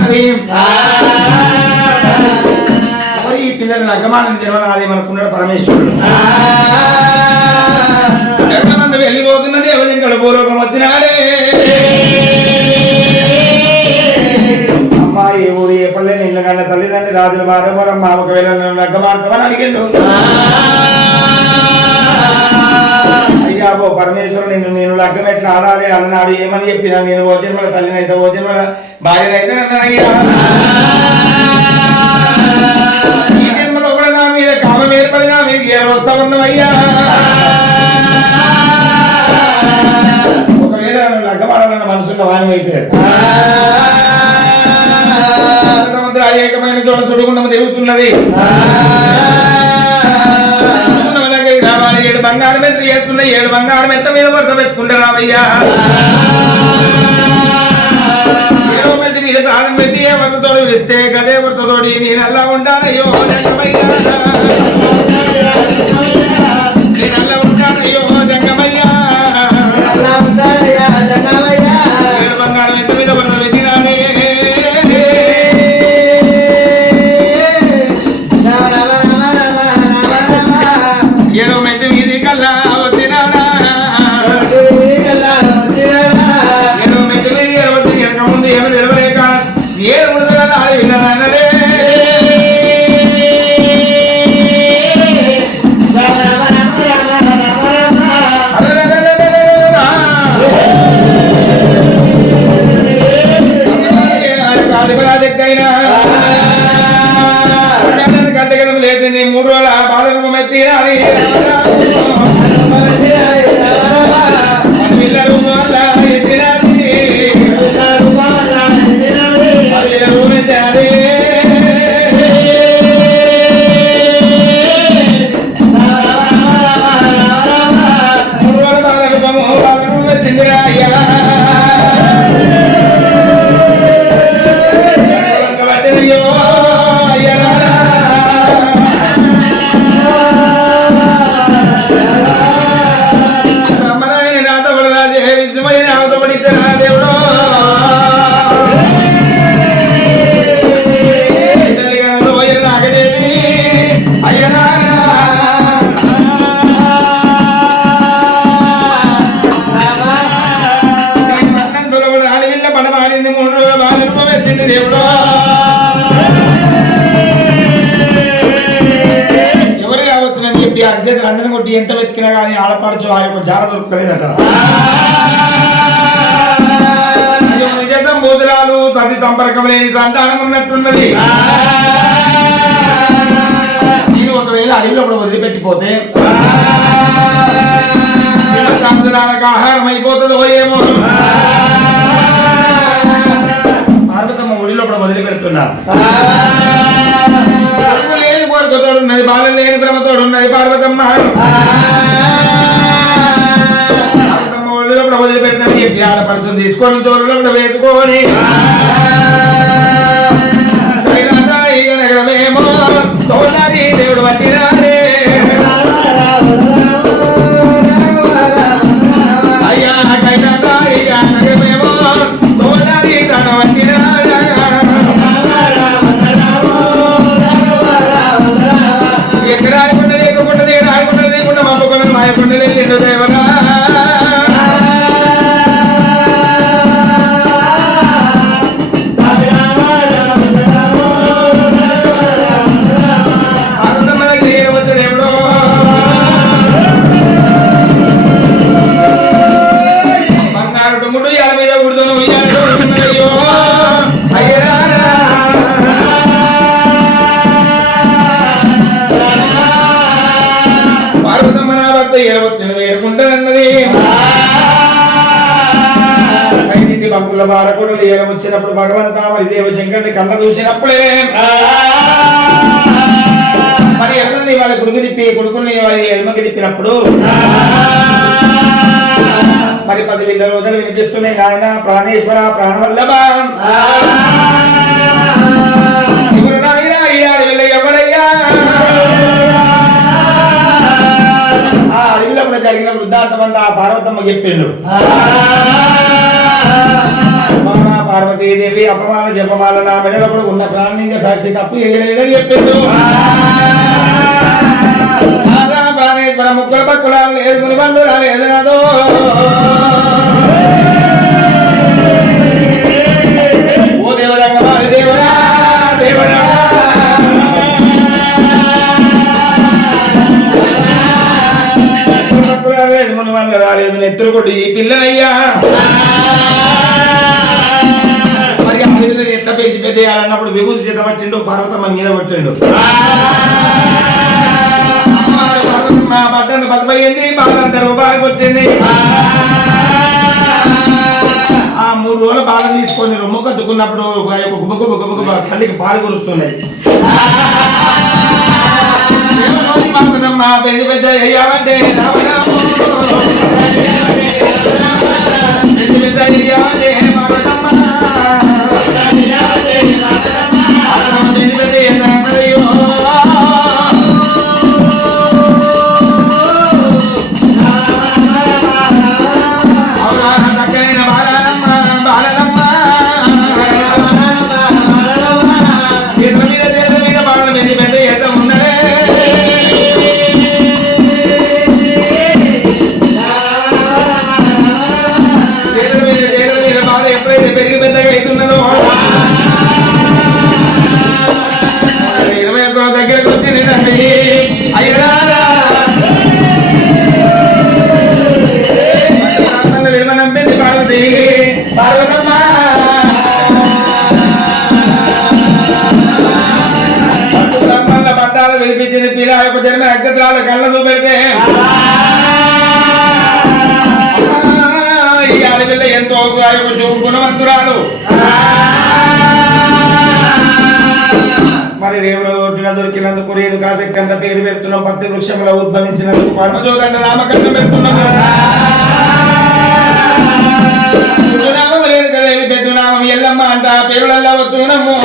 మరి ఈ పిల్లలు అగమానం జన్మనాది మనకున్నాడు పరమేశ్వరుడు. జగమందు వెళ్ళిపోతున్నది ఎవరి భూలోకం వచ్చినాడే. అమ్మా ఏ ఊరు ఏ పల్లె కన్న తల్లిదండ్రి రాజుల వారం మా ఒకవేళ నన్ను లగ్గమాడతామని అడిగిండు అయ్యా పరమేశ్వరు పరమేశ్వరుడు నిన్ను నేను లగ్గం ఎట్లా ఆడాలి అన్నాడు. ఏమని చెప్పినా నేను ఓ జన్మల తల్లినైతే ఓ జన్మల భార్యనైతే ఈ జన్మలో కూడా నా మీద కామం ఏర్పడినా మీద ఏ వస్తా ఉన్నామయ్యా ఒకవేళ నన్ను లగ్గమాడాలన్న మనసున్న వాని అయితే ఏకమైన చోట చుడుకుండా తిరుగుతున్నది బంగారం ఎంత చేస్తున్న ఏడు బంగారం ఎంత మీద వరద పెట్టుకుంటే రామయ్యా ఏడో మెట్టి మీద ప్రాణం పెట్టి ఏ వరదతోడు ఇస్తే గదే వరదతోడి నేను అలా ఉండాలయ్యో చెప్పి అందరం కొట్టి ఎంత వెతికినా కానీ ఆడపడచ్చు ఆ యొక్క జాడ దొరుకుతలేదట. అయ్యో, నిజం బోధురాలు తది సంపర్కమే సంతానం ఉన్నట్టున్నది. మీరు ఒకవేళ అడవిలో కూడా వదిలిపెట్టిపోతే సముద్రాలకు ఆహారం అయిపోతుందో ఏమో. పార్వతమ్మ ఒడిలో కూడా వదిలిపెడుతున్నారు. ఉన్నది బాలలేని లేని ఉన్నది పార్వతమ్మ. పార్వతమ్మ చెప్పి ఆడపడుతుంది తీసుకొని చోరులో కూడా వేసుకొని దేవుడు వచ్చినాడే. డుమ్ముడు యాల మీద ఉడుతును అయ్యో. అయ్యరారా పార్వతమ్మ నా భర్త ఏడవచ్చిన వేడుకుంటానన్నది పైనింటి బంకుల బాలకుడు ఏడవచ్చినప్పుడు భగవంత మరి దేవశంకరుని కళ్ళ చూసినప్పుడే మరి ఎవరిని వాళ్ళ కొడుకు తిప్పి కొడుకుని వాళ్ళ ఎల్మకి తిప్పినప్పుడు. మరి పది వేల రోజులు వినిపిస్తున్నాయి నాయన ప్రాణేశ్వర ప్రాణవల్లభ. ఎవరు నాయన? ఈ అడవిలో ఎవరయ్యా? ఆ అడవిలో కూడా జరిగిన వృద్ధాంతం ఆ పార్వతమ్మ చెప్పిండు. పార్వతీదేవి అపమాన జపమాల నా మెడలప్పుడు ఉన్న ప్రాణిక సాక్షి తప్పు చేయలేదని చెప్పిండు. ప్రాణేశ్వర ముక్కుల పక్కులాలు లేదు ముని రాలేదు నాదో ఓ దేవరంగ వారి దేవరా దేవరా రాలేదు ముని రాలేదు నెత్తురు కొట్టి ఈ పిల్లయ్యా మరి ఆ పిల్లలు ఎట్లా పెంచి పెద్దయాలన్నప్పుడు విభూతి చేత పట్టిండు పర్వతమ్మ మీద పట్టిండు మా పట్టణ బలపోయింది బాలందరూ బాగొచ్చింది ఆ మూడు రోజులు బాలం తీసుకొని రొమ్ము కట్టుకున్నప్పుడు గుబ్బ గుబ్బ తల్లికి పాలు కురుస్తున్నది. మా పెద్ద పెద్ద అయ్యావంటే బాధ పెరిగి పెద్దగా అవుతున్నదో. ఇరవై ఒక్క దగ్గరకు వచ్చి నేనండి. అయ్యరా పార్వతి. పార్వతమ్మ. పట్టాలు వినిపించింది పిల్ల యొక్క జన్మ నక్షత్రాలు కళ్ళను పెడితే ఈ ఆడపిల్ల ఎంతో గుణవంతురాలు మరి రేవులో దొరికినందుకు రేణుక శక్తి అంత పేరు పెడుతున్నాం పత్తి వృక్షంలో ఉద్భవించినందుకు పరమజోదండ నామకరణం పెడుతున్నాము రేణుకదేవి పెట్టు నామం ఎల్లమ్మ అంట పేరులల్లా వస్తున్నాము